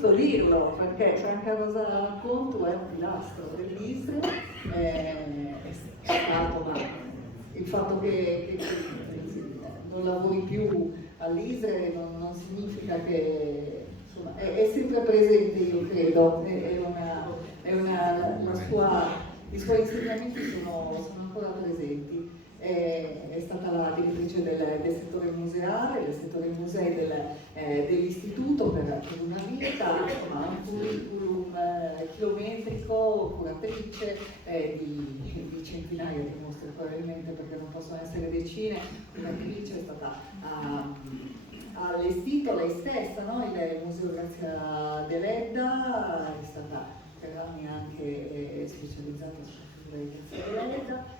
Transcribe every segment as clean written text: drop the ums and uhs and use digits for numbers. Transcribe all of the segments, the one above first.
dirlo, perché Franca Rosa Conto è un pilastro dell'ISRE, è stato, ma il fatto che non lavori più all'ISRE non significa che, insomma, è sempre presente, io credo, i suoi insegnamenti sono ancora presenti. È stata la direttrice del settore museale, del settore musei dell'istituto per una vita, insomma un curriculum chilometrico, curatrice di centinaia di mostre probabilmente, perché non possono essere decine. Curatrice, è stata ha allestito lei stessa, no? Il Museo Grazia Deledda, è stata per anni anche specializzata sulla figura di Grazia Deledda.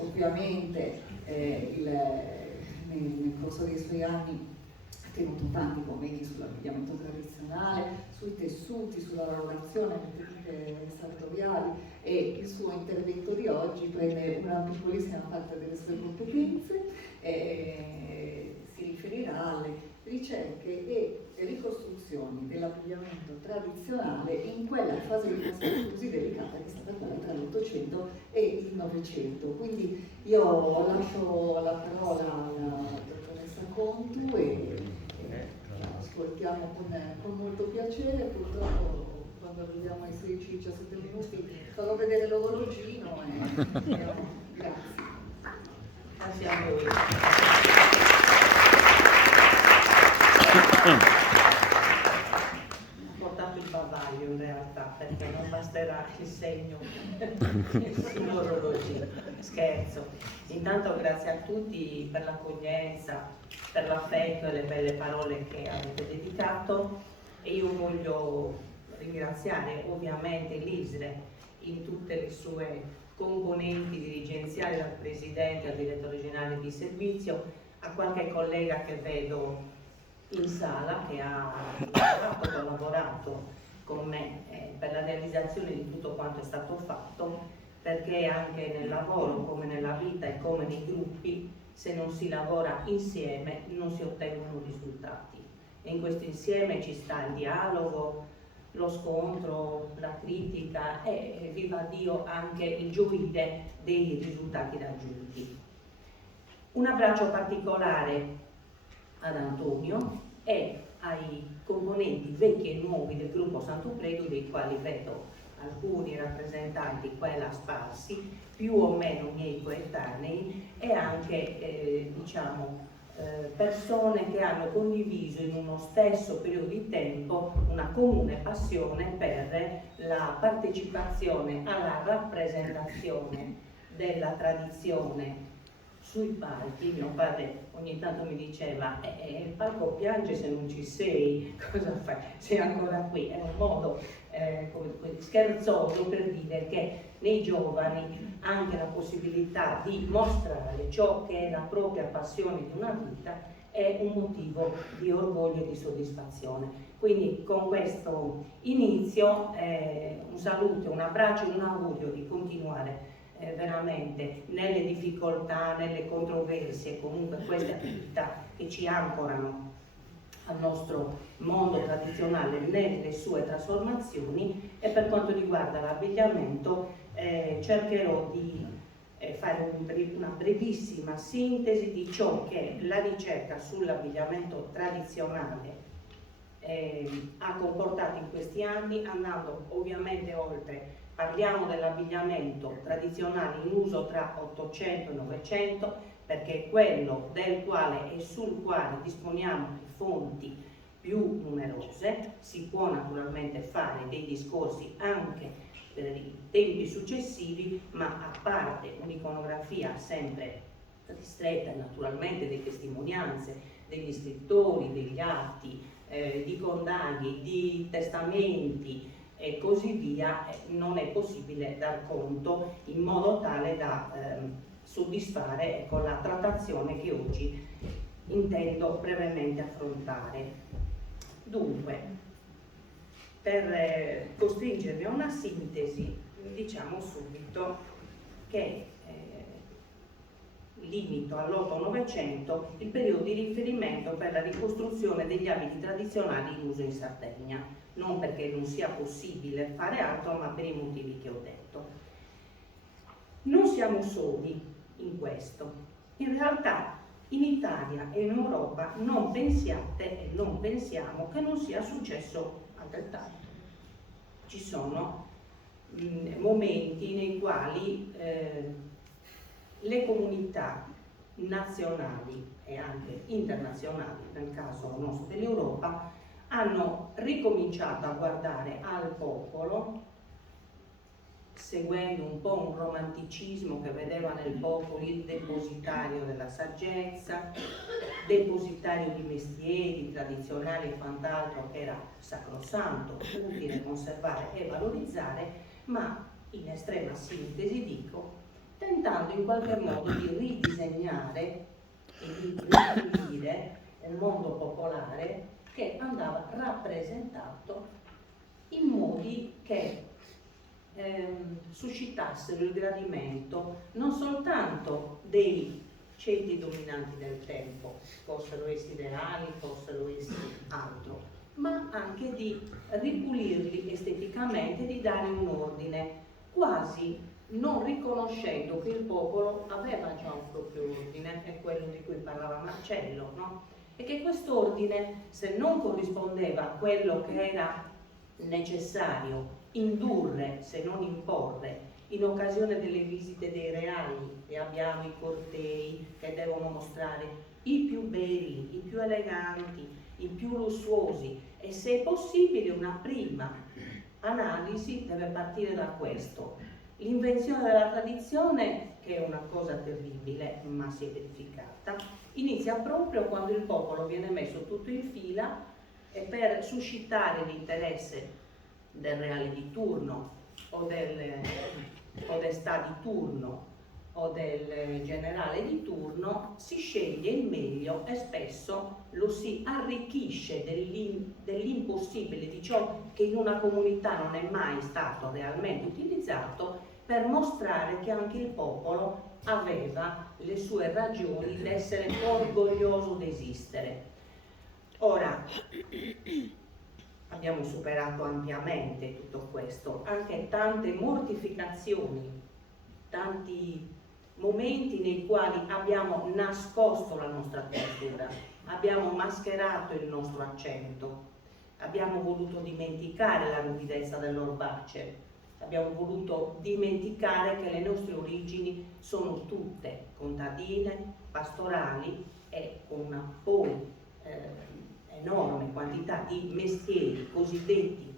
Ovviamente nel corso dei suoi anni ha tenuto tanti convegni sull'abbigliamento tradizionale, sui tessuti, sulla lavorazione, le tecniche sartoriali, e il suo intervento di oggi prende una piccolissima parte delle sue competenze, si riferirà alle ricerche e ricostruzioni dell'abbigliamento tradizionale in quella fase di costruzione così delicata che è stata quella tra l'Ottocento e il Novecento. Quindi io lascio la parola alla dottoressa Contu e ascoltiamo con molto piacere. Purtroppo quando arriviamo ai 16-17 minuti farò vedere l'orologino grazie. Grazie a voi. Ho portato il bavaglio in realtà, perché non basterà il segno sull'orologino. Scherzo. Intanto grazie a tutti per l'accoglienza, per l'affetto e le belle parole che avete dedicato, e io voglio ringraziare ovviamente l'ISRE in tutte le sue componenti dirigenziali, dal presidente al direttore generale di servizio, a qualche collega che vedo in sala che ha collaborato con me per la realizzazione di tutto quanto è stato fatto, perché anche nel lavoro, come nella vita e come nei gruppi, se non si lavora insieme non si ottengono risultati, e in questo insieme ci sta il dialogo, lo scontro, la critica e, viva Dio, anche il gioire dei risultati raggiunti. Un abbraccio particolare ad Antonio e ai componenti vecchi e nuovi del gruppo Sant'Upredo, dei quali vedo alcuni rappresentanti qua e là sparsi, più o meno miei coetanei, e anche persone che hanno condiviso in uno stesso periodo di tempo una comune passione per la partecipazione alla rappresentazione della tradizione sui palchi. Mio padre ogni tanto mi diceva il palco piange se non ci sei, cosa fai? Sei ancora qui. È un modo scherzoso per dire che nei giovani anche la possibilità di mostrare ciò che è la propria passione di una vita è un motivo di orgoglio e di soddisfazione. Quindi con questo inizio un saluto, un abbraccio e un augurio di continuare veramente nelle difficoltà, nelle controversie, comunque queste attività che ci ancorano al nostro mondo tradizionale nelle sue trasformazioni. E per quanto riguarda l'abbigliamento cercherò di fare una brevissima sintesi di ciò che la ricerca sull'abbigliamento tradizionale ha comportato in questi anni, andando ovviamente oltre. Parliamo dell'abbigliamento tradizionale in uso tra 800 e 900, perché è quello del quale e sul quale disponiamo di fonti più numerose. Si può naturalmente fare dei discorsi anche per i tempi successivi, ma a parte un'iconografia sempre ristretta, naturalmente delle testimonianze degli scrittori, degli atti, di condagni, di testamenti e così via, non è possibile dar conto in modo tale da soddisfare la trattazione che oggi intendo brevemente affrontare. Dunque, per costringervi a una sintesi, diciamo subito che limito all'8-900 il periodo di riferimento per la ricostruzione degli abiti tradizionali in uso in Sardegna, non perché non sia possibile fare altro, ma per i motivi che ho detto. Non siamo soli in questo. In realtà in Italia e in Europa non pensiate e non pensiamo che non sia successo altrettanto. Ci sono momenti nei quali le comunità nazionali e anche internazionali, nel caso nostro dell'Europa, hanno ricominciato a guardare al popolo, seguendo un po' un romanticismo che vedeva nel popolo il depositario della saggezza, depositario di mestieri tradizionali e quant'altro che era sacrosanto, utile conservare e valorizzare, ma in estrema sintesi dico, tentando in qualche modo di ridisegnare e di ripulire il mondo popolare che andava rappresentato in modi che suscitassero il gradimento non soltanto dei ceti dominanti del tempo, fossero essi reali, fossero essi altro, ma anche di ripulirli esteticamente, di dare un ordine, quasi non riconoscendo che il popolo aveva già un proprio ordine, è quello di cui parlava Marcello, no? E che quest'ordine, se non corrispondeva a quello che era necessario indurre, se non imporre, in occasione delle visite dei reali, e abbiamo i cortei che devono mostrare i più belli, i più eleganti, i più lussuosi, e se è possibile una prima analisi deve partire da questo. L'invenzione della tradizione, che è una cosa terribile ma si è verificata, inizia proprio quando il popolo viene messo tutto in fila e per suscitare l'interesse del reale di turno o del podestà di turno o del generale di turno si sceglie il meglio e spesso lo si arricchisce dell'impossibile, di ciò che in una comunità non è mai stato realmente utilizzato, per mostrare che anche il popolo aveva le sue ragioni di essere orgoglioso di esistere. Ora, abbiamo superato ampiamente tutto questo, anche tante mortificazioni, tanti momenti nei quali abbiamo nascosto la nostra cultura, abbiamo mascherato il nostro accento, abbiamo voluto dimenticare la ruvidezza dell'orbace, abbiamo voluto dimenticare che le nostre origini sono tutte contadine, pastorali e con una poi enorme quantità di mestieri cosiddetti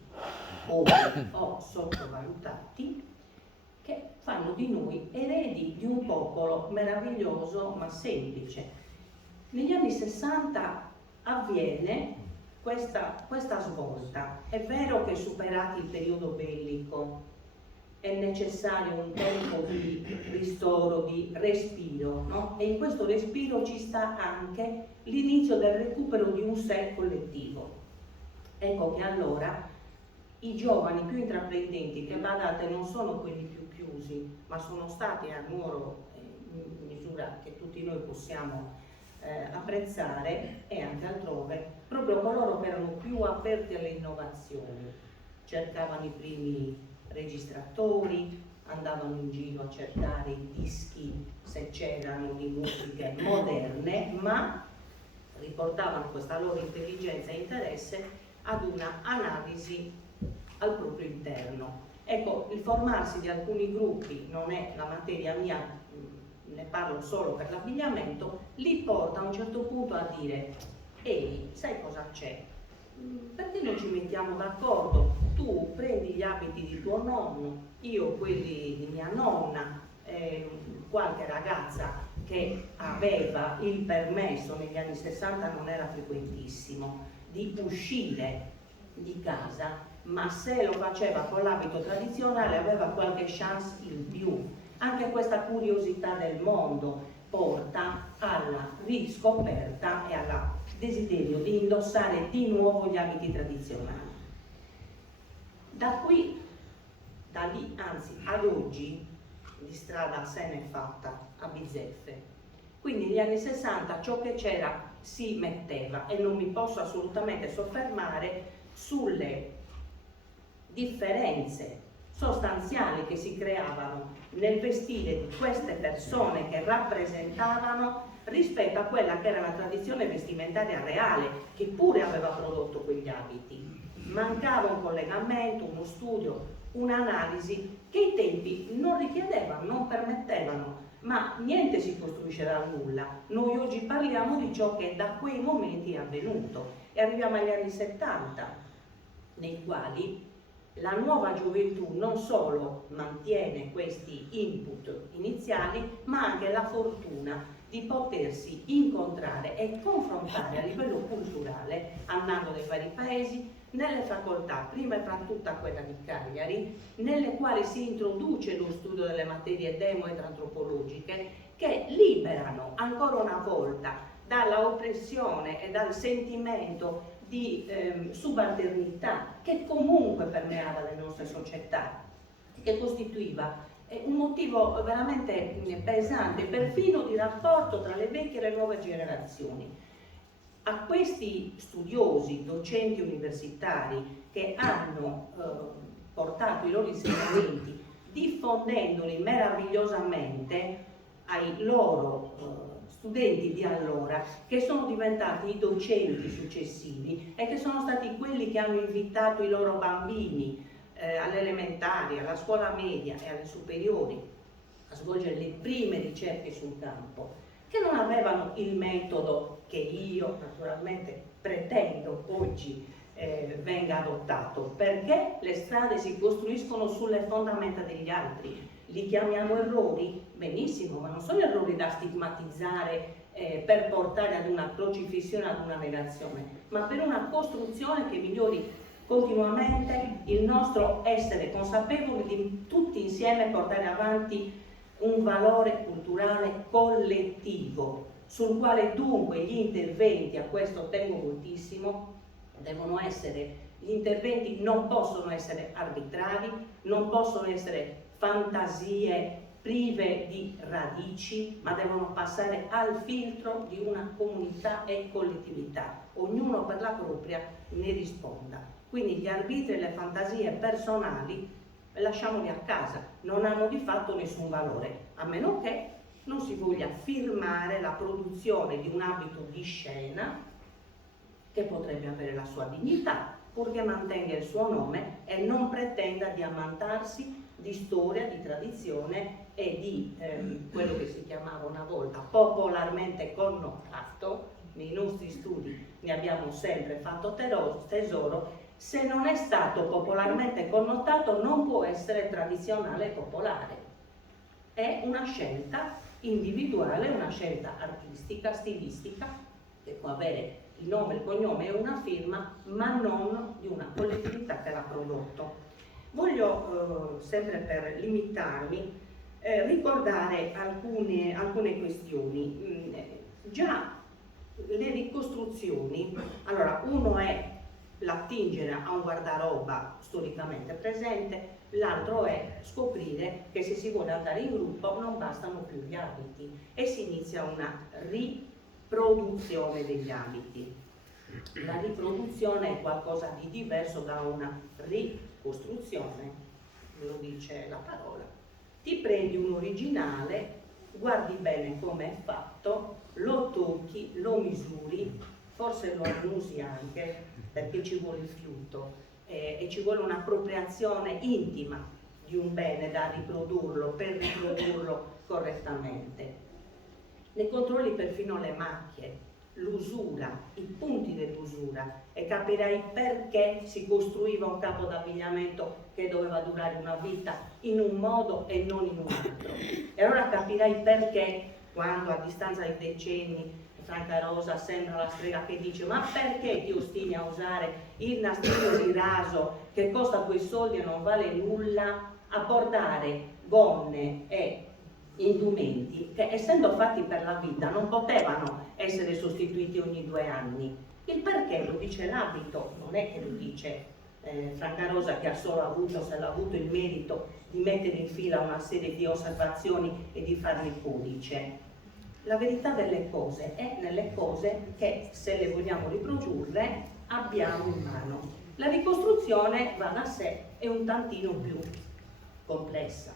o sottovalutati, che fanno di noi eredi di un popolo meraviglioso ma semplice. Negli anni 60 avviene questa svolta. È vero che superati il periodo bellico è necessario un tempo di ristoro, di respiro, no? E in questo respiro ci sta anche l'inizio del recupero di un sé collettivo. Ecco che allora i giovani più intraprendenti, che badate non sono quelli più chiusi, ma sono stati a Nuoro, in misura che tutti noi possiamo apprezzare e anche altrove, proprio coloro che erano più aperti alle innovazioni, cercavano i primi registratori, andavano in giro a cercare i dischi se c'erano di musiche moderne, ma riportavano questa loro intelligenza e interesse ad una analisi al proprio interno. Ecco, il formarsi di alcuni gruppi non è la materia mia, ne parlo solo per l'abbigliamento, li porta a un certo punto a dire: ehi, sai cosa c'è? Perché non ci mettiamo d'accordo? Tu prendi gli abiti di tuo nonno, io quelli di mia nonna, qualche ragazza che aveva il permesso negli anni 60, non era frequentissimo, di uscire di casa, ma se lo faceva con l'abito tradizionale aveva qualche chance in più. Anche questa curiosità del mondo porta alla riscoperta e al desiderio di indossare di nuovo gli abiti tradizionali. Da lì, anzi ad oggi, di strada se n'è fatta a bizzeffe. Quindi negli anni 60 ciò che c'era si metteva, e non mi posso assolutamente soffermare sulle differenze sostanziali che si creavano nel vestire di queste persone che rappresentavano rispetto a quella che era la tradizione vestimentaria reale, che pure aveva prodotto quegli abiti. Mancava un collegamento, uno studio, un'analisi che i tempi non richiedevano, non permettevano, ma niente si costruisce dal nulla. Noi oggi parliamo di ciò che da quei momenti è avvenuto e arriviamo agli anni 70, nei quali la nuova gioventù non solo mantiene questi input iniziali, ma anche la fortuna di potersi incontrare e confrontare a livello culturale, andando nei vari paesi, nelle facoltà, prima e fra tutta quella di Cagliari, nelle quali si introduce lo studio delle materie demo ed antropologiche, che liberano ancora una volta dalla oppressione e dal sentimento di subalternità che comunque permeava le nostre società, che costituiva un motivo veramente pesante, perfino di rapporto tra le vecchie e le nuove generazioni. A questi studiosi, docenti universitari che hanno portato i loro insegnamenti, diffondendoli meravigliosamente ai loro studenti di allora, che sono diventati i docenti successivi e che sono stati quelli che hanno invitato i loro bambini alle elementari, alla scuola media e alle superiori a svolgere le prime ricerche sul campo, che non avevano il metodo che io naturalmente pretendo oggi venga adottato, perché le strade si costruiscono sulle fondamenta degli altri. Li chiamiamo errori? Benissimo, ma non sono errori da stigmatizzare per portare ad una crocifissione, ad una negazione, ma per una costruzione che migliori continuamente il nostro essere consapevoli di tutti insieme portare avanti un valore culturale collettivo, sul quale dunque gli interventi, a questo tengo moltissimo, devono essere, gli interventi non possono essere arbitrari, non possono essere fantasie prive di radici, ma devono passare al filtro di una comunità e collettività. Ognuno per la propria ne risponda. Quindi gli arbitri e le fantasie personali lasciamoli a casa, non hanno di fatto nessun valore, a meno che non si voglia firmare la produzione di un abito di scena che potrebbe avere la sua dignità, purché mantenga il suo nome e non pretenda di ammantarsi di storia, di tradizione e di quello che si chiamava una volta popolarmente connotato. Nei nostri studi ne abbiamo sempre fatto tesoro. Se non è stato popolarmente connotato non può essere tradizionale e popolare. È una scelta individuale, una scelta artistica, stilistica, che può avere il nome, il cognome e una firma, ma non di una collettività che l'ha prodotto. Voglio, sempre per limitarmi, ricordare alcune questioni. Già le ricostruzioni, allora uno è l'attingere a un guardaroba storicamente presente, l'altro è scoprire che se si vuole andare in gruppo non bastano più gli abiti e si inizia una riproduzione degli abiti. La riproduzione è qualcosa di diverso da una ricostruzione, lo dice la parola. Ti prendi un originale, guardi bene come è fatto, lo tocchi, lo misuri, forse lo annusi anche, perché ci vuole il fiuto e ci vuole un'appropriazione intima di un bene da riprodurlo, per riprodurlo correttamente. Ne controlli perfino le macchie, l'usura, i punti dell'usura, e capirai perché si costruiva un capo d'abbigliamento che doveva durare una vita in un modo e non in un altro. E allora capirai perché, quando a distanza di decenni Franca Rosa sembra la strega che dice: ma perché ti ostini a usare il nastrino di raso che costa quei soldi e non vale nulla, a portare gonne e indumenti che, essendo fatti per la vita, non potevano essere sostituiti ogni 2 anni. Il perché lo dice l'abito, non è che lo dice Franca Rosa, che ha solo avuto, se l'ha avuto, il merito di mettere in fila una serie di osservazioni e di farne il codice. la verità delle cose è nelle cose che, se le vogliamo riprodurre, abbiamo in mano. La ricostruzione, va da sé, è un tantino più complessa,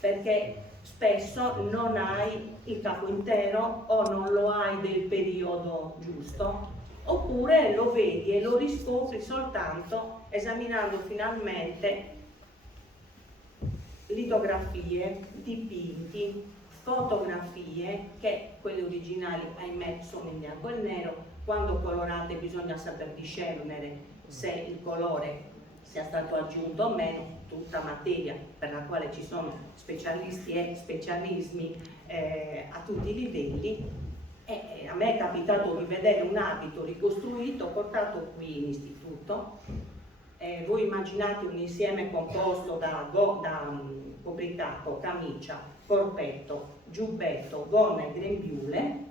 perché spesso non hai il capo intero o non lo hai del periodo giusto, oppure lo vedi e lo riscopri soltanto esaminando finalmente litografie, dipinti, fotografie, che quelle originali ahimè sono in bianco e nero. Quando colorate bisogna saper discernere se il colore sia stato aggiunto o meno, tutta materia per la quale ci sono specialisti e specialismi a tutti i livelli. A me è capitato di vedere un abito ricostruito portato qui in istituto. Voi immaginate un insieme composto da copricapo, camicia, corpetto, giubbetto, gonna e grembiule,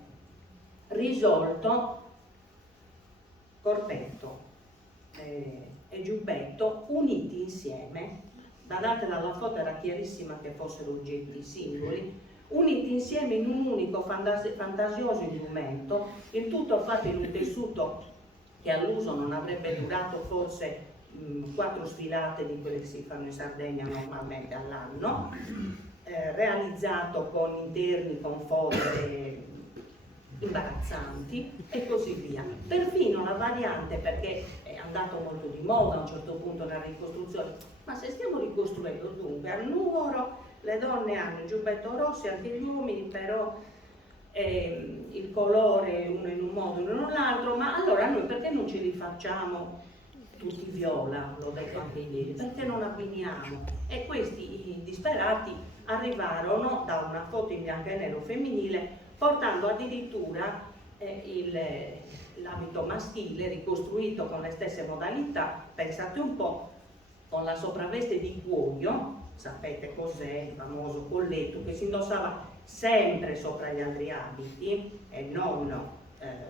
risolto corpetto e giubbetto uniti insieme. Badate, dalla foto era chiarissima che fossero oggetti singoli, uniti insieme in un unico fantasioso indumento, il tutto fatto in un tessuto che all'uso non avrebbe durato forse 4 sfilate di quelle che si fanno in Sardegna normalmente all'anno, realizzato con interni con forme imbarazzanti e così via. Perfino la variante, perché è andato molto di moda a un certo punto nella ricostruzione, ma se stiamo ricostruendo dunque al numero, le donne hanno il giubbetto rosso, anche gli uomini, però il colore uno in un modo, uno in un altro, ma allora noi perché non ce li facciamo tutti viola, l'ho detto anche ieri, perché non abbiniamo? E questi disperati arrivarono da una foto in bianco e nero femminile, portando addirittura l'abito maschile ricostruito con le stesse modalità, pensate un po', con la sopravveste di cuoio, sapete cos'è, il famoso colletto che si indossava sempre sopra gli altri abiti e non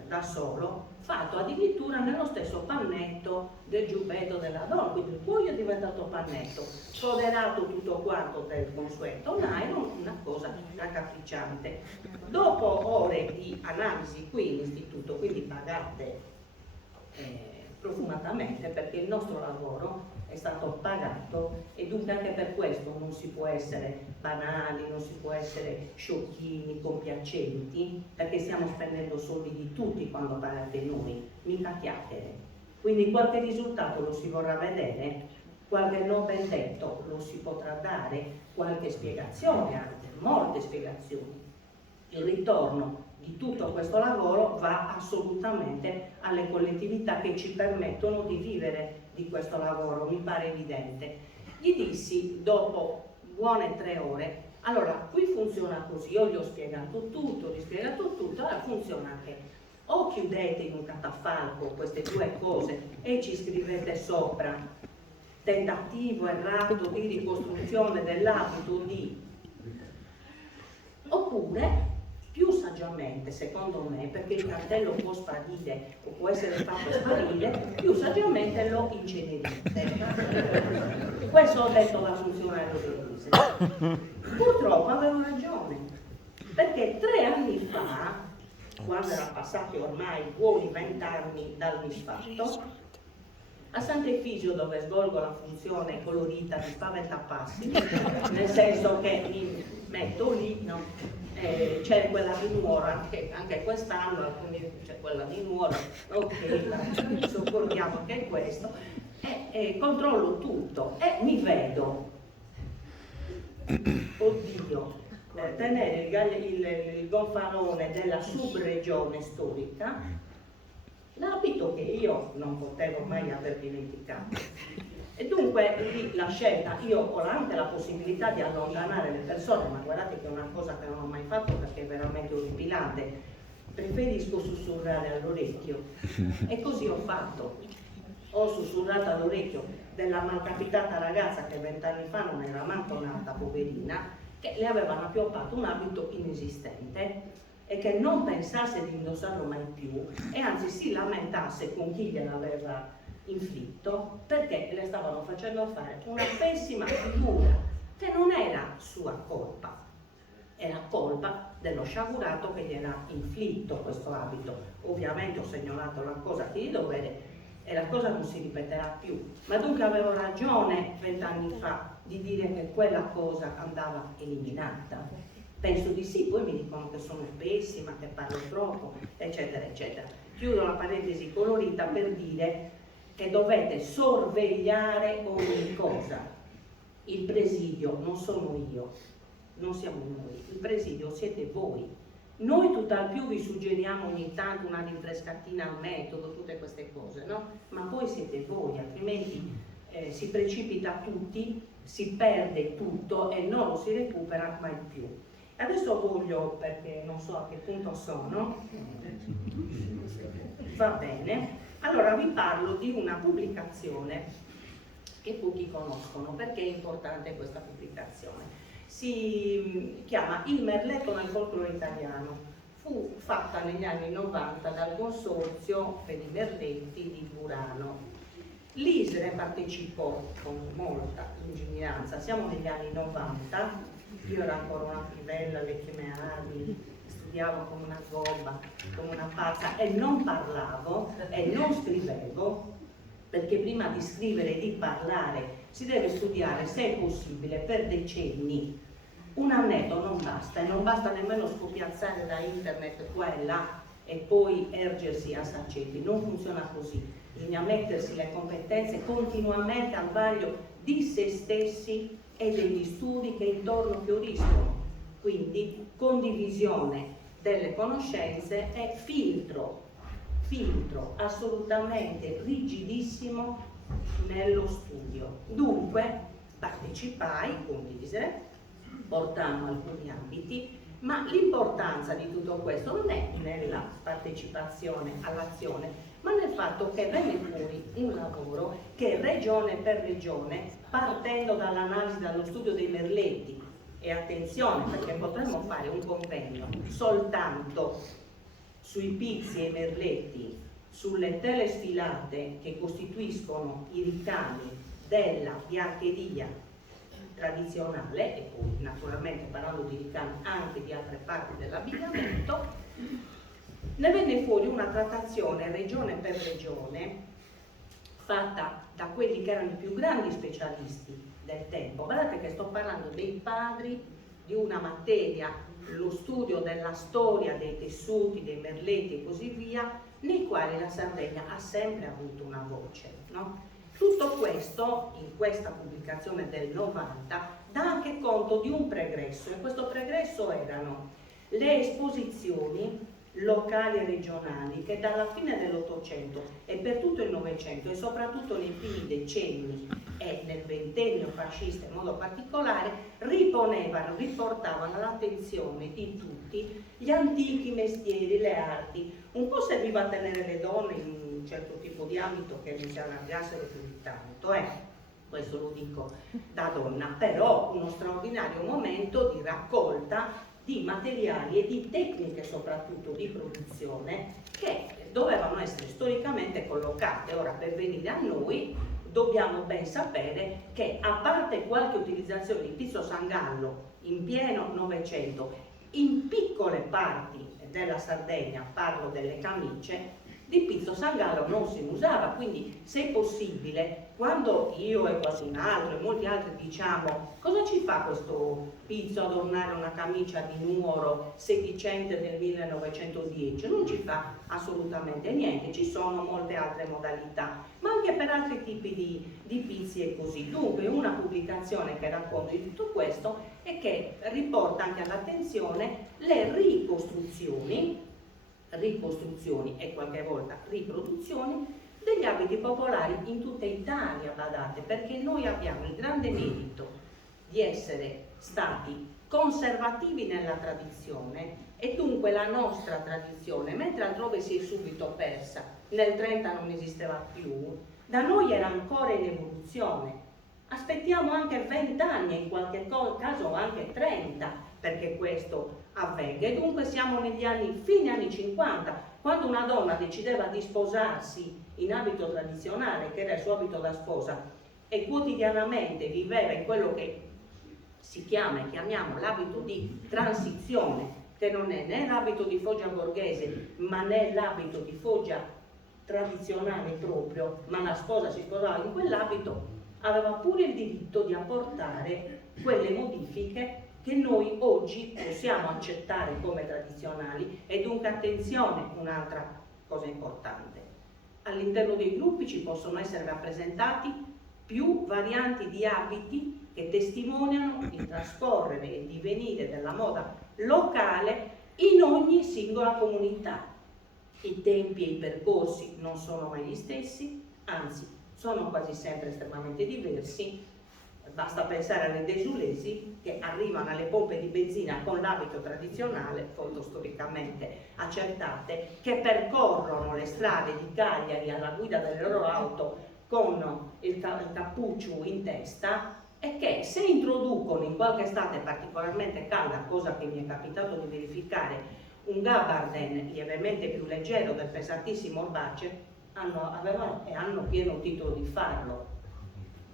da solo, fatto addirittura nello stesso pannetto del giubbetto della donna, quindi il cuoio è diventato pannetto, foderato tutto quanto del consueto nylon, una cosa raccapricciante. Dopo ore di analisi qui in istituto, quindi pagate profumatamente, perché il nostro lavoro è stato pagato e dunque anche per questo non si può essere banali, non si può essere sciocchini, compiacenti, perché stiamo spendendo soldi di tutti quando pagate noi, mica chiacchiere. Quindi qualche risultato lo si vorrà vedere, qualche non ben detto lo si potrà dare, qualche spiegazione, anche molte spiegazioni. Il ritorno di tutto questo lavoro va assolutamente alle collettività che ci permettono di vivere di questo lavoro, mi pare evidente. Gli dissi dopo buone 3 ore, allora qui funziona così, io gli ho spiegato tutto, allora funziona che o chiudete in un catafalco queste 2 cose e ci scrivete sopra tentativo errato di ricostruzione dell'abito di, oppure più saggiamente, secondo me, perché il cartello può sparire o può essere fatto sparire, più saggiamente lo incenerite. Questo ho detto alla funzionaria dell'ISE. Purtroppo avevo ragione, perché 3 anni fa, quando erano passati ormai buoni 20 anni dal misfatto, a Sant'Efisio, dove svolgo la funzione colorita di spaventapassi, nel senso che mi metto lì, no? C'è quella di Nuoro, anche quest'anno, c'è quella di Nuoro, ok, sopportiamo anche questo, e controllo tutto e mi vedo, oddio, tenere il gonfalone della subregione storica, l'abito che io non potevo mai aver dimenticato. E dunque lì la scelta, io ho anche la possibilità di allontanare le persone, ma guardate che è una cosa che non ho mai fatto perché è veramente orripilante, preferisco sussurrare all'orecchio e così ho fatto. Ho sussurrato all'orecchio della malcapitata ragazza che 20 anni fa non era manco nata, poverina, che le avevano appioppato un abito inesistente e che non pensasse di indossarlo mai più e anzi si lamentasse con chi gliel'aveva inflitto perché le stavano facendo fare una pessima figura che non era sua colpa. era colpa dello sciagurato che gliel'ha inflitto questo abito. Ovviamente ho segnalato la cosa di dovere e la cosa non si ripeterà più. Ma dunque avevo ragione 20 anni fa di dire che quella cosa andava eliminata? Penso di sì, poi mi dicono che sono pessima, che parlo troppo, eccetera, eccetera. Chiudo la parentesi colorita per dire che dovete sorvegliare ogni cosa. Il presidio non sono io, non siamo noi, il presidio siete voi. Noi tutt'al più vi suggeriamo ogni tanto una rinfrescatina al metodo, tutte queste cose, no? Ma poi siete voi, altrimenti si precipita tutti, si perde tutto e non lo si recupera mai più. Adesso voglio, perché non so a che punto sono, va bene, allora vi parlo di una pubblicazione che pochi conoscono. Perché è importante questa pubblicazione? Si chiama Il Merletto nel folklore italiano. Fu fatta negli anni 90 dal consorzio per i merletti di Burano. L'ISRE partecipò con molta lungimiranza, siamo negli anni 90, io ero ancora una fivella alle prime armi, studiavo come una gobba, come una pazza e non parlavo e non scrivevo, perché prima di scrivere e di parlare si deve studiare, se è possibile, per decenni. Un annetto non basta, e non basta nemmeno scopiazzare da internet qua e là e poi ergersi a saccetti. Non funziona così. Bisogna mettersi le competenze continuamente al vaglio di se stessi e degli studi che intorno fioriscono. Quindi condivisione delle conoscenze e filtro assolutamente rigidissimo nello studio. Dunque partecipai, condivise, portammo alcuni ambiti, ma l'importanza di tutto questo non è nella partecipazione all'azione, ma nel fatto che venne fuori un lavoro che regione per regione, partendo dall'analisi, dallo studio dei merletti, e attenzione perché potremmo fare un convegno soltanto sui pizzi e i merletti, sulle tele sfilate che costituiscono i ricami della biancheria tradizionale, e poi naturalmente parlando di ricami anche di altre parti dell'abbigliamento, ne venne fuori una trattazione regione per regione fatta da quelli che erano i più grandi specialisti del tempo. Guardate che sto parlando dei padri di una materia, lo studio della storia dei tessuti, dei merletti e così via, nei quali la Sardegna ha sempre avuto una voce, no? Tutto questo, in questa pubblicazione del 90, dà anche conto di un pregresso, e questo pregresso erano le esposizioni locali e regionali che dalla fine dell'Ottocento e per tutto il Novecento e soprattutto nei primi decenni e nel ventennio fascista in modo particolare riportavano all'attenzione di tutti gli antichi mestieri, le arti. Un po' serviva a tenere le donne in un certo tipo di ambito che non si allargassero più di tanto, questo lo dico da donna, però uno straordinario momento di raccolta di materiali e di tecniche soprattutto di produzione che dovevano essere storicamente collocate. Ora, per venire a noi dobbiamo ben sapere che, a parte qualche utilizzazione di pizzo sangallo in pieno Novecento in piccole parti della Sardegna, parlo delle camicie, di pizzo sangallo non si usava. Quindi, se possibile, quando io e qualcun altro e molti altri diciamo cosa ci fa questo pizzo adornare una camicia di Nuoro sedicente del 1910, non ci fa assolutamente niente, ci sono molte altre modalità, ma anche per altri tipi di pizzi e così. Dunque una pubblicazione che racconta di tutto questo e che riporta anche all'attenzione le ricostruzioni e qualche volta riproduzioni degli abiti popolari in tutta Italia, badate, perché noi abbiamo il grande merito di essere stati conservativi nella tradizione, e dunque la nostra tradizione, mentre altrove si è subito persa, nel 30 non esisteva più, da noi era ancora in evoluzione. Aspettiamo anche 20 anni, in qualche caso anche 30, perché questo avvenga, e dunque siamo negli anni, fine anni 50, quando una donna decideva di sposarsi in abito tradizionale, che era il suo abito da sposa, e quotidianamente viveva in quello che chiamiamo l'abito di transizione, che non è né l'abito di Foggia borghese, ma né l'abito di Foggia tradizionale proprio, ma la sposa si sposava in quell'abito, aveva pure il diritto di apportare quelle modifiche che noi oggi possiamo accettare come tradizionali. E dunque attenzione, un'altra cosa importante: all'interno dei gruppi ci possono essere rappresentati più varianti di abiti che testimoniano il trascorrere e il divenire della moda locale in ogni singola comunità. I tempi e i percorsi non sono mai gli stessi, anzi sono quasi sempre estremamente diversi. Basta pensare alle desulesi che arrivano alle pompe di benzina con l'abito tradizionale, foto storicamente accertate, che percorrono le strade di Cagliari alla guida delle loro auto con il cappuccio in testa, e che se introducono in qualche estate particolarmente calda, cosa che mi è capitato di verificare, un gabardine lievemente più leggero del pesantissimo Orbace, hanno pieno titolo di farlo.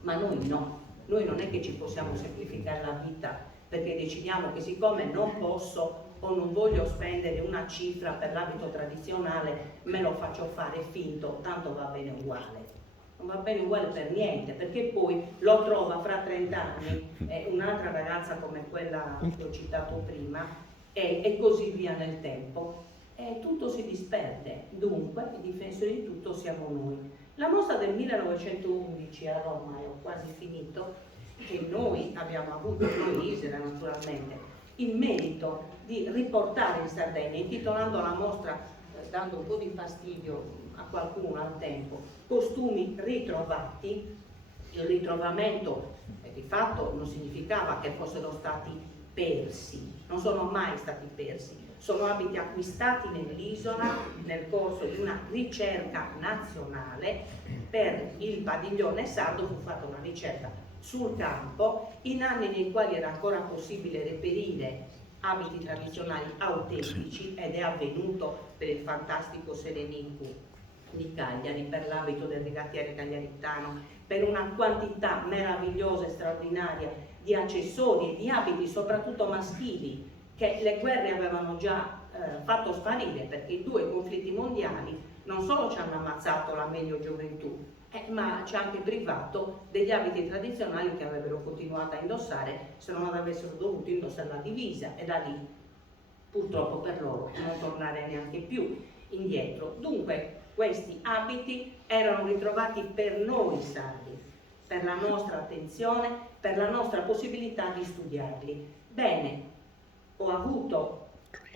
Ma noi no, noi non è che ci possiamo semplificare la vita perché decidiamo che siccome non posso o non voglio spendere una cifra per l'abito tradizionale, me lo faccio fare finto, tanto va bene uguale. Non va bene uguale per niente, perché poi lo trova fra 30 anni un'altra ragazza come quella che ho citato prima, e così via nel tempo, e tutto si disperde. Dunque i difensori di tutto siamo noi. La mostra del 1911 a Roma, e ho quasi finito, che noi abbiamo avuto, noi Isera naturalmente, il merito di riportare in Sardegna, intitolando la mostra, dando un po' di fastidio a qualcuno al tempo, costumi ritrovati. Il ritrovamento di fatto non significava che fossero stati persi, non sono mai stati persi, sono abiti acquistati nell'isola nel corso di una ricerca nazionale. Per il padiglione sardo fu fatta una ricerca sul campo in anni nei quali era ancora possibile reperire abiti tradizionali autentici, ed è avvenuto per il fantastico Serenico di Cagliari, per l'abito del rigattiere cagliaritano, per una quantità meravigliosa e straordinaria di accessori e di abiti, soprattutto maschili, che le guerre avevano già fatto sparire, perché i 2 conflitti mondiali non solo ci hanno ammazzato la meglio gioventù, ma ci ha anche privato degli abiti tradizionali che avrebbero continuato a indossare se non avessero dovuto indossare la divisa, e da lì purtroppo per loro non tornare neanche più indietro. Dunque questi abiti erano ritrovati per noi sardi, per la nostra attenzione, per la nostra possibilità di studiarli. Bene, ho avuto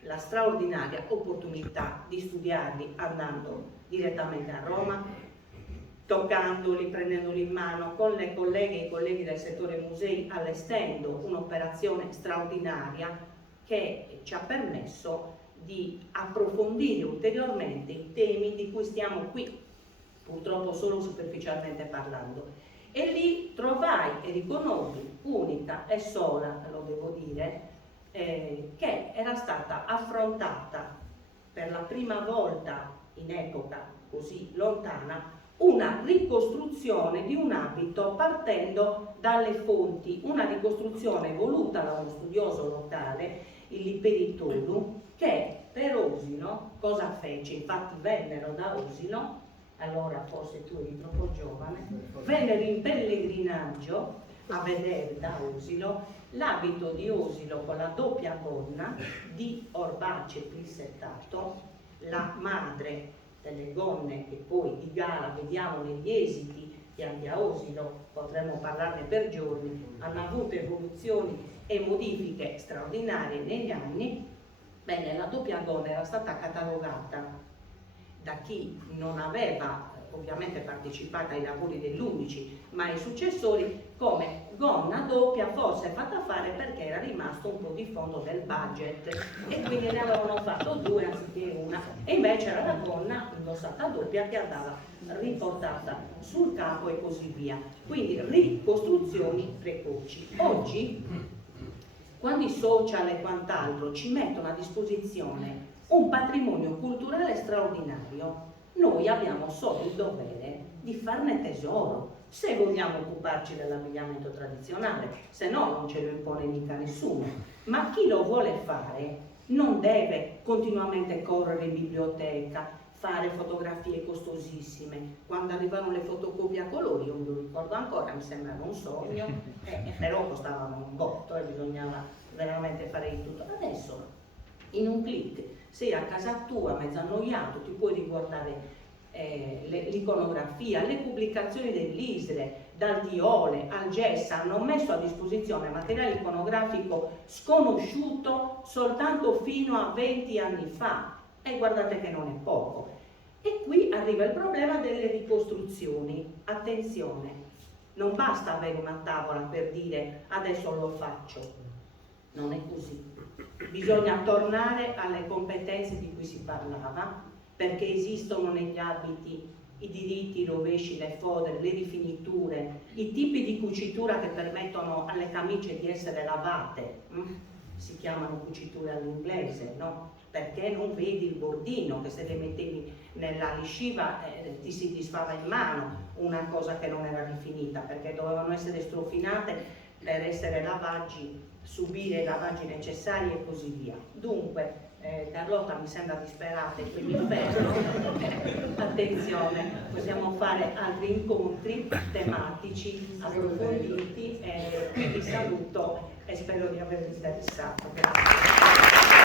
la straordinaria opportunità di studiarli andando direttamente a Roma, toccandoli, prendendoli in mano con le colleghe e i colleghi del settore musei, allestendo un'operazione straordinaria che ci ha permesso di approfondire ulteriormente i temi di cui stiamo qui, purtroppo solo superficialmente parlando. E lì trovai e riconobbi, unica e sola, lo devo dire, che era stata affrontata per la prima volta in epoca così lontana una ricostruzione di un abito partendo dalle fonti, una ricostruzione voluta da uno studioso locale, il Liperitolu, che per Osilo cosa fece? Infatti vennero da Osilo, allora forse tu eri troppo giovane, vennero in pellegrinaggio a vedere da Osilo l'abito di Osilo con la doppia gonna di Orbace Plissettato, la madre delle gonne che poi di Gala vediamo negli esiti di Andia Osilo, potremmo parlarne per giorni, hanno avuto evoluzioni e modifiche straordinarie negli anni. Bene, la doppia gonna era stata catalogata da chi non aveva ovviamente partecipato ai lavori dell'11, ma ai successori, come gonna doppia, forse fatta fare perché era rimasto un po' di fondo del budget e quindi ne avevano fatto 2 anziché una, e invece era la gonna indossata doppia che andava riportata sul capo e così via. Quindi ricostruzioni precoci. Oggi, quando i social e quant'altro ci mettono a disposizione un patrimonio culturale straordinario, noi abbiamo solo il dovere di farne tesoro, se vogliamo occuparci dell'abbigliamento tradizionale, se no non ce lo impone mica nessuno. Ma chi lo vuole fare non deve continuamente correre in biblioteca, fare fotografie costosissime. Quando arrivavano le fotocopie a colori, io me lo ricordo ancora, mi sembrava un sogno, però costavano un botto e bisognava veramente fare di tutto. Adesso in un clic sei a casa tua, mezzo annoiato, ti puoi riguardare l'iconografia, le pubblicazioni dell'ISRE, dal Diole al GES hanno messo a disposizione materiale iconografico sconosciuto soltanto fino a 20 anni fa, e guardate che non è poco. E qui arriva il problema delle ricostruzioni. Attenzione, non basta avere una tavola per dire adesso lo faccio, non è così. Bisogna tornare alle competenze di cui si parlava, perché esistono negli abiti i diritti, i rovesci, le fodere, le rifiniture, i tipi di cucitura che permettono alle camicie di essere lavate, si chiamano cuciture all'inglese, no? Perché non vedi il bordino che se le mettevi nella lisciva ti si disfava in mano, una cosa che non era rifinita, perché dovevano essere strofinate per essere lavaggi, subire i lavaggi necessari e così via. Dunque, Carlotta mi sembra disperata e quindi fermo. Attenzione, possiamo fare altri incontri tematici approfonditi, qui vi saluto e spero di avervi interessato. Grazie.